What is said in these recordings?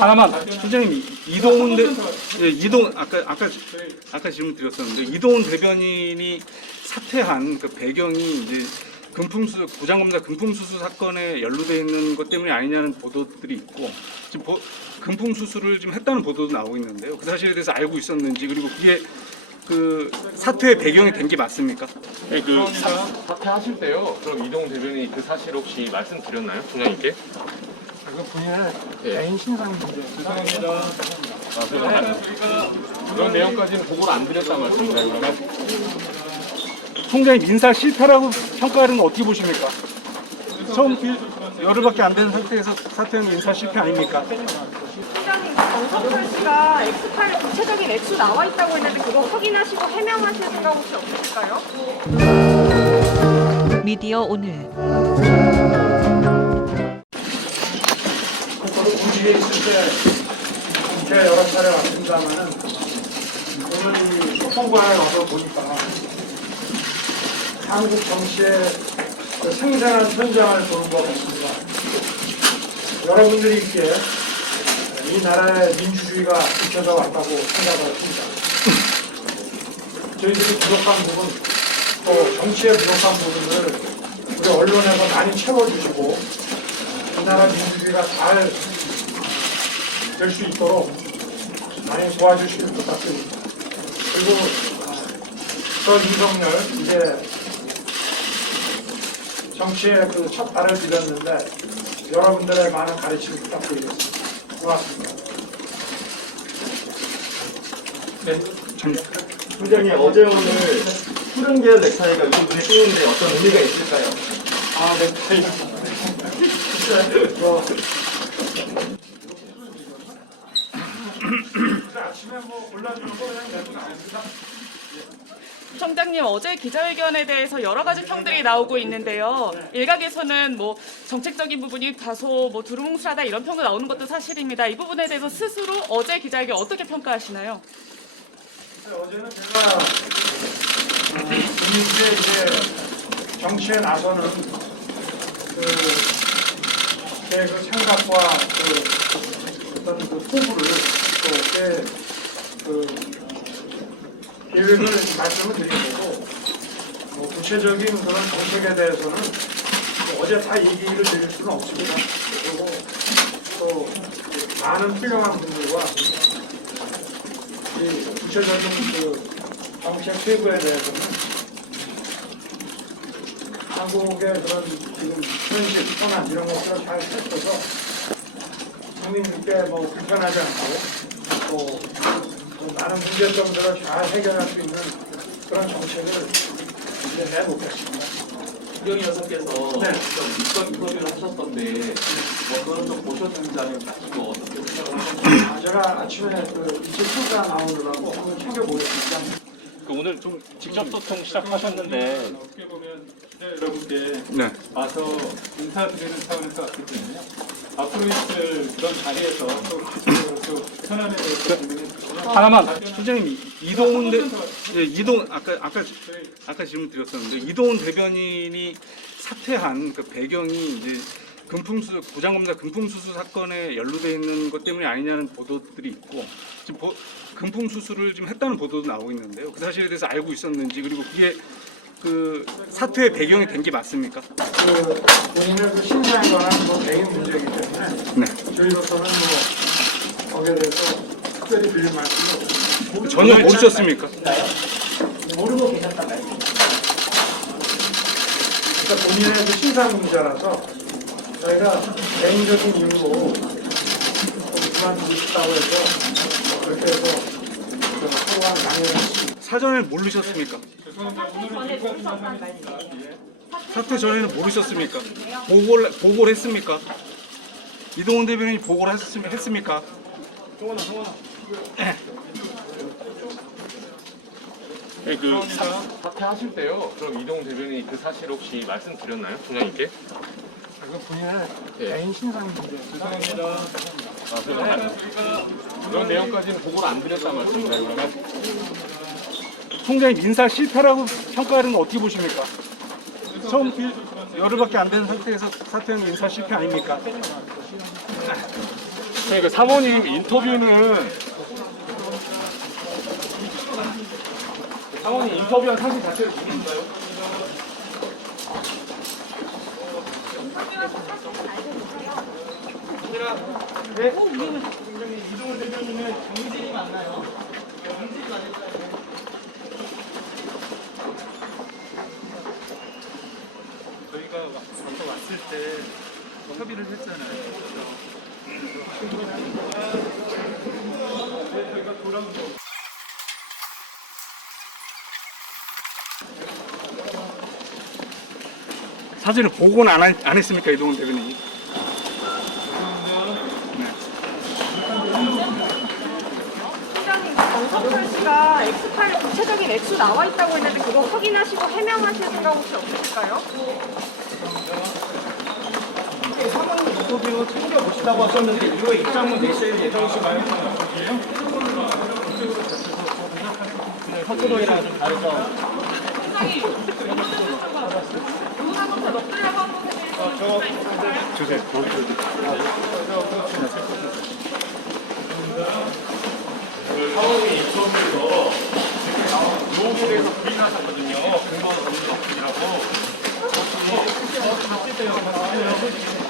하나만 소장님 이동훈 대 예, 이동 아까 아까 아까 질문 드렸었는데 이동훈 대변인이 사퇴한 그 배경이 이제 금품수 부장검사 금품수수 사건에 연루돼 있는 것 때문이 아니냐는 보도들이 있고 지금 보, 금품수수를 지금 했다는 보도도 나오고 있는데요. 그 사실에 대해서 알고 있었는지 그리고 그게 그 사퇴의 배경이 된 게 맞습니까? 네, 그 사, 사퇴하실 때요. 그럼 이동 대변인이 그 사실 혹시 말씀드렸나요, 총장님께? 그 본인의 예. 개인 신상 문제. 죄송합니다. 아, 그런, 그런 내용까지는 보고를 안 드렸단 말씀인가요, 그러면? 총장이 민사 실패라고 평가하는 건 어떻게 보십니까? 처음 그 열흘밖에 안 되는 상태에서 사퇴한 게 인사 실패 아닙니까? 팀장님, 정성철 씨가 X8의 구체적인 액수 나와 있다고 했는데 그거 확인하시고 해명하실 생각 혹시 없으실까요? 미디어 오늘 저도 공직에 있을 때 제가 여러 차례 왔습니다만은 오늘 이 소통관에 와서 보니까 한국 정치의 그 생생한 현장을 보는 것 같습니다. 여러분들이 있기에 이 나라의 민주주의가 지켜져 왔다고 생각을 합니다. 저희들이 부족한 부분, 또 정치에 부족한 부분을 우리 언론에서 많이 채워주시고 이 나라 민주주의가 잘 될 수 있도록 많이 도와주시길 부탁드립니다. 그리고 저 윤석열 이제 정치에 그첫 발을 디뎠는데 여러분들의 많은 가르침 부탁드리겠습니다. 고맙습니다. 부장님 어제 오늘 푸른 계열 넥타이가 요즘 눈에 띄는데 어떤 의미가 있을까요? 아, 네. 저, 아 총장님 어제 기자회견에 대해서 여러 가지 평들이 나오고 있는데요. 일각에서는 뭐 정책적인 부분이 다소 뭐 두루뭉술하다 이런 평도 나오는 것도 사실입니다. 이 부분에 대해서 스스로 어제 기자회견 어떻게 평가하시나요? 어제는 제가 어, 국민들의 이제 정치에 나서는 그, 제 그 생각과 그 어떤 그 포부를 또제그 계획을 말씀을 드린 거고 뭐 구체적인 그런 정책에 대해서는 뭐 어제 다 얘기를 드릴 수는 없습니다. 그리고 또 많은 훌륭한 분들과 이 구체적인 그 정책 세부에 대해서는 한국의 그런 지금 현실, 현안 이런 것들을 잘 살펴서 국민들께 뭐 불편하지 않고 또, 또 많은 문제점들을 잘 해결할 수 있는 그런 정책을 이제 내놓겠습니다. 부장님 여사께서 네. 좀 인터뷰를 하셨던데 뭐 그거는 좀 보셨는지 아니면 가지고 어떻게 생각을 하셨는지 아, 제가 아침에 그 이체 수가 나오느라고 한번 챙겨보겠습니다. 그 오늘 좀 직접 소통 시작하셨는데 어떻게 보면 여러분께 네. 와서 인사드리는 차원에서 왔기 때문에요. 앞으로 있을 그런 자리에서 또, 또 현안에 대해서 질문해 주시면 하나만 소장님 이동훈 대 예, 이동 아까 아까 아까 질문 드렸었는데 이동훈 대변인이 사퇴한 그 배경이 이제 금품수 부장검사 금품수수 사건에 연루돼 있는 것 때문이 아니냐는 보도들이 있고 지금 보, 금품수수를 지금 했다는 보도도 나오고 있는데요. 그 사실에 대해서 알고 있었는지 그리고 그게 그 사퇴의 배경이 된 게 맞습니까? 그그 신상에 관한 뭐 개인 문제이기 때문에 네. 저희로서는 뭐 거기에 대해서 특별히 드릴 말씀은 없습니다. 전혀 모르셨습니까? 모르고 계셨단 말이에요. 그러니까 본인의 그 신상 문제라서 저희가 개인적인 이유로 좀 그만두고 싶다고 해서 그렇게 해서 그 소관 강요를 했습니다. 사전에 모르셨습니까? 전에 모르셨단 말이에요. 사퇴 전에는 모르셨습니까? 보고를 보고를 했습니까? 이동훈 대변인이 보고를 했습, 했습니까? 네, 그 사, 사퇴하실 때요. 그럼 이동 대변인이 그 사실 혹시 말씀드렸나요, 총장님께? 그 본인의 예. 개인 신상 문제. 아, 그런, 그런 내용까지는 보고를 안 드렸단 말씀인가요, 그러면? 총장이 민사 실패라고 평가하는 건 어떻게 보십니까? 처음 그 열흘밖에 안 되는 상태에서 사퇴한 게 인사 실패 아닙니까? 그러니까 사모님 인터뷰는 사모님 인터뷰한 사실 자체를 모르는가요? 저희가 아까 왔을 때 협의를 했잖아요. 사진을 보고는 안, 한- 안 했습니까 이동훈 대변인이? 팀장님, 정석철 씨가 X8 구체적인 액수 나와 있다고 했는데 그거 확인하시고 해명하실 생각 혹시 없으실까요? 사모님 인터뷰 챙겨보시다고 하셨는데 이후에 입장문 내실 예정이신가요? 서초동이랑 좀 다르죠? 누구나부터 넣으려고 한 것에 대해서 사모님 인터뷰에서 노후에 대해서 부인하셨거든요. 근거가 없는 것이라고.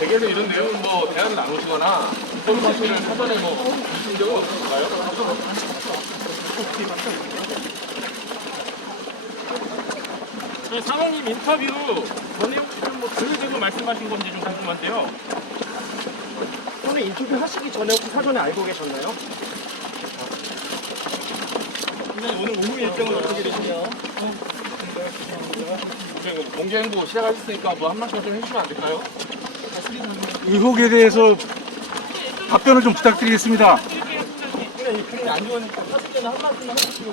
대개는 이런 내용은 뭐 대화를 나누시거나 서로 사실을 사전에 뭐 주신 적은 없을까요? 사모님 인터뷰 전에 혹시 좀뭐 구체적으로 말씀하신 건지 좀 궁금한데요. 저는 인터뷰 하시기 전에 혹시 사전에 알고 계셨나요? 오늘 오후 일정은 어떻게 되시나요? 공개 행보 시작하셨으니까 뭐 한 말씀 좀 해주시면 안 될까요? 의혹에 대해서 답변을 좀 부탁드리겠습니다. 그냥 이 그림이 안 좋으니까 사실 때는 한 말씀만 해주시고